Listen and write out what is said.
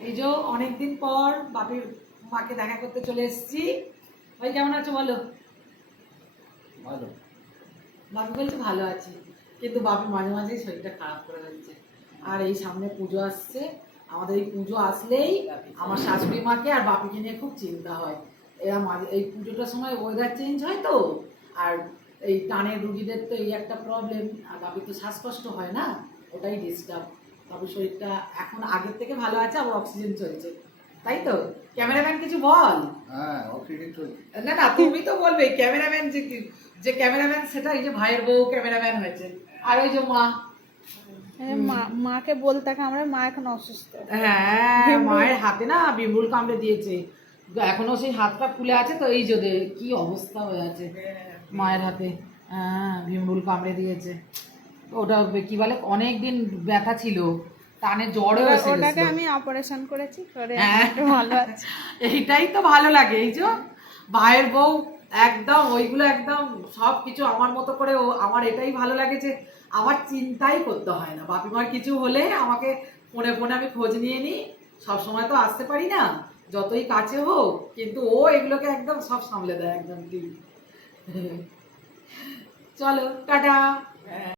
এই যে অনেকদিন পর বাপির মাকে দেখা করতে চলে এসেছি। ভাই কেমন আছো বলো? ভালো। বাপি বলছে ভালো আছি কিন্তু বাপি মাঝে মাঝেই শরীরটা খারাপ করে যাচ্ছে আর এই সামনে পুজো আসছে আমাদের এই পুজো আসলেই আমার শাশুড়ি মাকে আর বাপিকে নিয়ে খুব চিন্তা হয়। এরা মাঝে এই পুজোটার সময় ওয়েদার চেঞ্জ হয় তো আর এই টানের রুগীদের তো এই একটা প্রবলেম আর বাপির তো শ্বাসকষ্ট হয় না ওটাই ডিস্টার্ব তবে শরীরটা এখন আগের থেকে ভালো আছে আবার অক্সিজেন চলছে। তাই তো? ক্যামেরাম্যান কিছু বল? হ্যাঁ অক্সিজেন চলছে। না না তুমি তো বলবে ক্যামেরাম্যান যে যে ক্যামেরাম্যান সেটা এই যে ভাইয়ের বউ ক্যামেরাম্যান হয়েছে। আর ওই যে মা। মাকে বলতে আমরা মা এখন অসুস্থ। হ্যাঁ মায়ের হাতে না বিমরুল কামড়ে দিয়েছে। এখনও সেই হাতটা ফুলে আছে তো এই যদি কি অবস্থা হয়ে আছে মায়ের হাতে। হ্যাঁ ভিমরুল কামড়ে দিয়েছে। ওটা কি বলে অনেক দিন ব্যথা ছিল টানে জ্বরও এসে ওটাকে আমি অপারেশন করেছি করে হ্যাঁ। একটু ভালো আছে। এইটাই তো ভালো লাগে এই যে ভাইয়ের বউ একদম ওইগুলো একদম সব কিছু আমার মতো করে ও আমার এটাই ভালো লাগে যে আমার চিন্তাই করতে হয় না। বাপিমার কিছু হলে আমাকে ফোনে ফোনে আমি খোঁজ নিয়ে নিই সব সময় তো আসতে পারি না যতই কাছে হোক কিন্তু ও এগুলোকে একদম সব সামলে দেয় একদম ঠিক চলো টাটা।